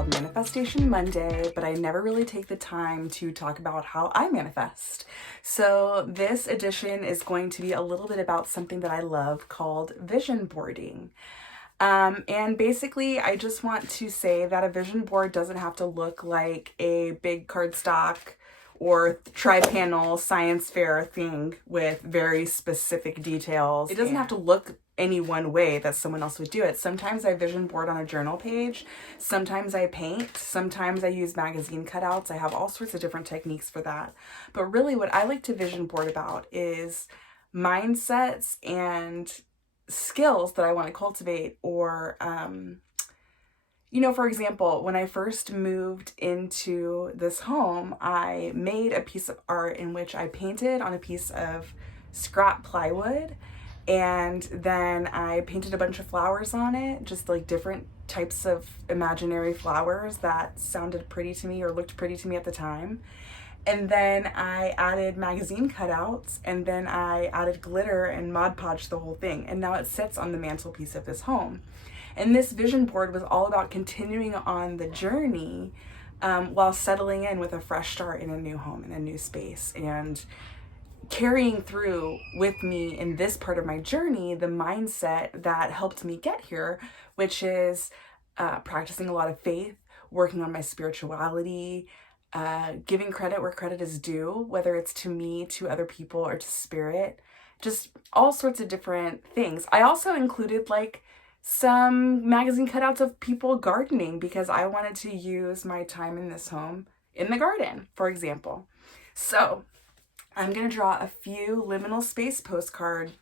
called Manifestation Monday, but I never really take the time to talk about how I manifest. So this edition is going to be a little bit about something that I love called vision boarding. And basically, I just want to say that a vision board doesn't have to look like a big cardstock or tri-panel science fair thing with very specific details. It doesn't have to look any one way that someone else would do it. Sometimes I vision board on a journal page. Sometimes I paint. Sometimes I use magazine cutouts. I have all sorts of different techniques for that. But really what I like to vision board about is mindsets and skills that I want to cultivate, or for example, when I first moved into this home, I made a piece of art in which I painted on a piece of scrap plywood, and then I painted a bunch of flowers on it, just like different types of imaginary flowers that sounded pretty to me or looked pretty to me at the time. And then I added magazine cutouts, and then I added glitter and Mod Podge the whole thing. And now it sits on the mantelpiece of this home. And this vision board was all about continuing on the journey while settling in with a fresh start in a new home, in a new space, and carrying through with me in this part of my journey the mindset that helped me get here, which is practicing a lot of faith, working on my spirituality, giving credit where credit is due, whether it's to me, to other people, or to spirit, just all sorts of different things. I also included like some magazine cutouts of people gardening because I wanted to use my time in this home in the garden, for example. So I'm going to draw a few liminal space postcard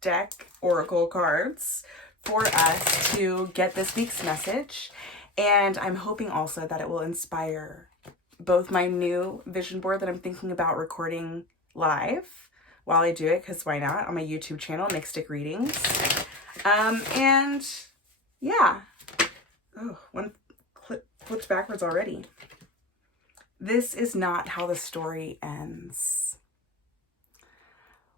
deck oracle cards for us to get this week's message. And I'm hoping also that it will inspire both my new vision board that I'm thinking about recording live while I do it, because why not, on my YouTube channel, Nick Stick Readings. And yeah. Oh, one flipped backwards already. This is not how the story ends.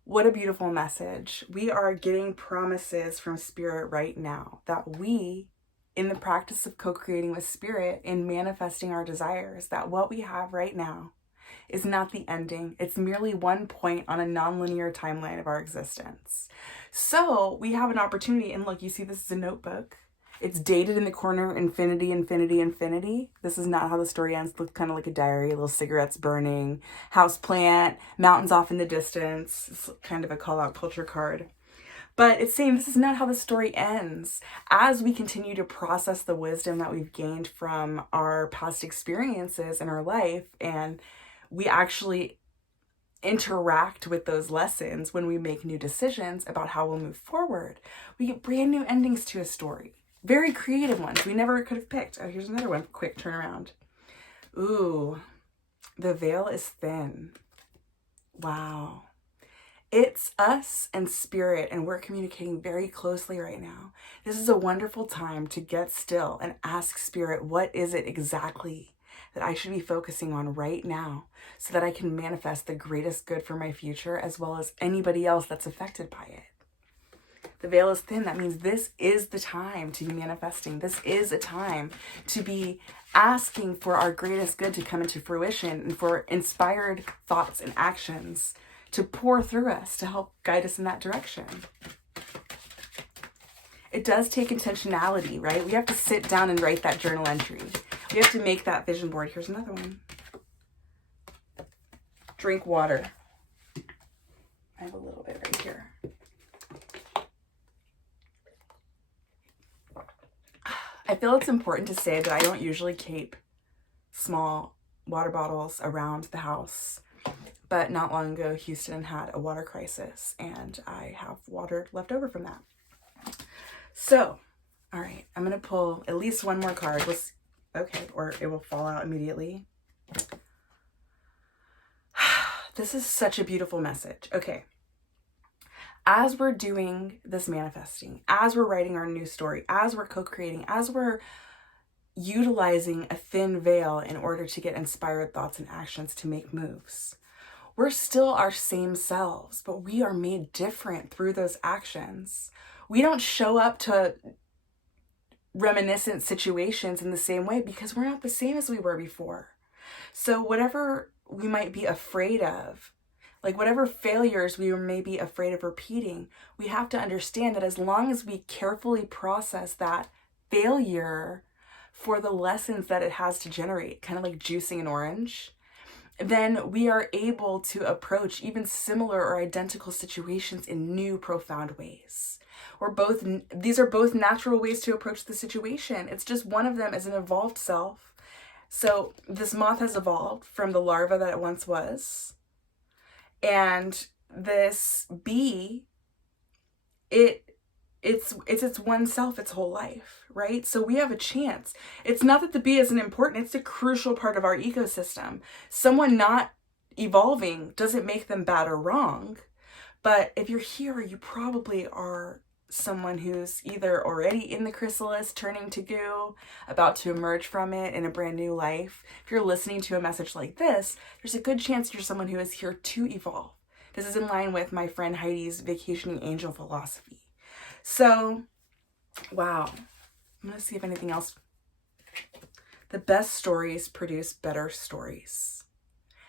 What a beautiful message. We are getting promises from Spirit right now that we, in the practice of co-creating with Spirit and manifesting our desires, that what we have right now is not the ending. It's merely one point on a nonlinear timeline of our existence. So we have an opportunity, and look, you see this is a notebook. It's dated in the corner, infinity, infinity, infinity. This is not how the story ends. It looks kind of like a diary, little cigarettes burning, house plant, mountains off in the distance. It's kind of a call-out culture card. But it's saying this is not how the story ends. As we continue to process the wisdom that we've gained from our past experiences in our life, and we actually interact with those lessons when we make new decisions about how we'll move forward, we get brand new endings to a story. Very creative ones we never could have picked. Oh, here's another one. Quick turnaround. Ooh, the veil is thin. Wow. It's us and Spirit, and we're communicating very closely right now. This is a wonderful time to get still and ask Spirit, what is it exactly that I should be focusing on right now so that I can manifest the greatest good for my future as well as anybody else that's affected by it. The veil is thin. That means this is the time to be manifesting. This is a time to be asking for our greatest good to come into fruition and for inspired thoughts and actions to pour through us to help guide us in that direction. It does take intentionality, right? We have to sit down and write that journal entry. We have to make that vision board. Here's another one. Drink water. I have a little bit right here. I feel it's important to say that I don't usually keep small water bottles around the house, but not long ago, Houston had a water crisis, and I have water left over from that. So, all right, I'm going to pull at least one more card. Okay, or it will fall out immediately. This is such a beautiful message. Okay. As we're doing this manifesting, as we're writing our new story, as we're co-creating, as we're utilizing a thin veil in order to get inspired thoughts and actions to make moves, we're still our same selves, but we are made different through those actions. We don't show up to reminiscent situations in the same way because we're not the same as we were before. So whatever we might be afraid of, like whatever failures we may be afraid of repeating, we have to understand that as long as we carefully process that failure for the lessons that it has to generate, kind of like juicing an orange, then we are able to approach even similar or identical situations in new, profound ways. These are both natural ways to approach the situation. It's just one of them is an evolved self. So this moth has evolved from the larva that it once was. And this bee, it's its one self its whole life, right? So we have a chance. It's not that the bee isn't important, it's a crucial part of our ecosystem. Someone not evolving doesn't make them bad or wrong, but if you're here, you probably are someone who's either already in the chrysalis, turning to goo, about to emerge from it in a brand new life. If you're listening to a message like this, there's a good chance you're someone who is here to evolve. This is in line with my friend Heidi's vacationing angel philosophy. So, wow. I'm going to see if anything else. The best stories produce better stories.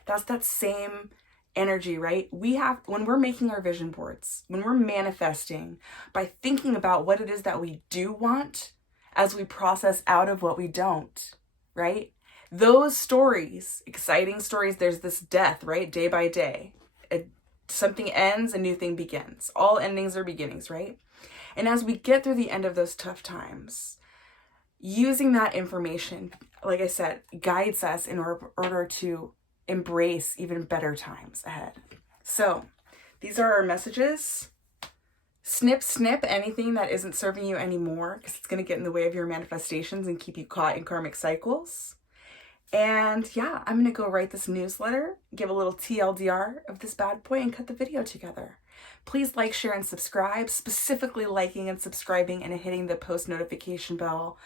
That's that same energy, right? When we're making our vision boards, when we're manifesting, by thinking about what it is that we do want as we process out of what we don't, right? Those stories, exciting stories, there's this death, right? Day by day. Something ends, a new thing begins. All endings are beginnings, right? And as we get through the end of those tough times, using that information, like I said, guides us in order to embrace even better times ahead. So these are our messages. Snip, snip anything that isn't serving you anymore, because it's going to get in the way of your manifestations and keep you caught in karmic cycles. And yeah, I'm going to go write this newsletter, give a little TLDR of this bad boy, and cut the video together. Please like, share, and subscribe. Specifically liking and subscribing and hitting the post notification bell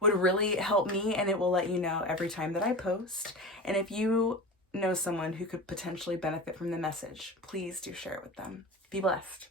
would really help me, and it will let you know every time that I post. And if you know someone who could potentially benefit from the message, please do share it with them. Be blessed.